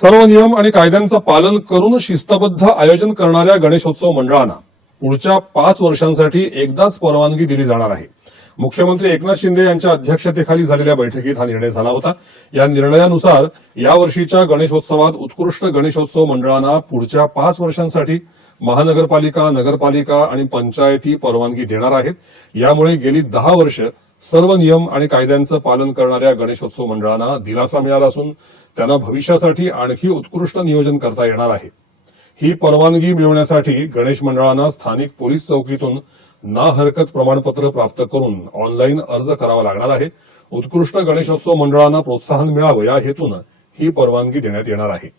सर्व नियम आणि कायद्यांचं पालन करून शिस्तबद्ध आयोजन करणाऱ्या गणेशोत्सव मंडळांना पुढच्या पाच वर्षांसाठी एकदाच परवानगी दिली जाणार आहे. मुख्यमंत्री एकनाथ शिंदे यांच्या अध्यक्षतेखाली झालेल्या बैठकीत हा निर्णय झाला होता. या निर्णयानुसार यावर्षीच्या गणेशोत्सवात उत्कृष्ट गणेशोत्सव मंडळांना पुढच्या पाच वर्षांसाठी महानगरपालिका नगरपालिका आणि पंचायती परवानगी देणार आहेत. यामुळे गेली दहा वर्ष सर्व नियम आणि कायद्यांचं पालन करणाऱ्या गणेशोत्सव मंडळांना दिलासा मिळाला असून त्यांना भविष्यासाठी आणखी उत्कृष्ट नियोजन करता येणार आहे. ही परवानगी मिळवण्यासाठी गणेश मंडळांना स्थानिक पोलीस चौकीतून ना हरकत प्रमाणपत्र प्राप्त करून ऑनलाईन अर्ज करावा लागणार आहे. उत्कृष्ट गणेशोत्सव मंडळांना प्रोत्साहन मिळावं या हेतून ही परवानगी देण्यात येणार आहे.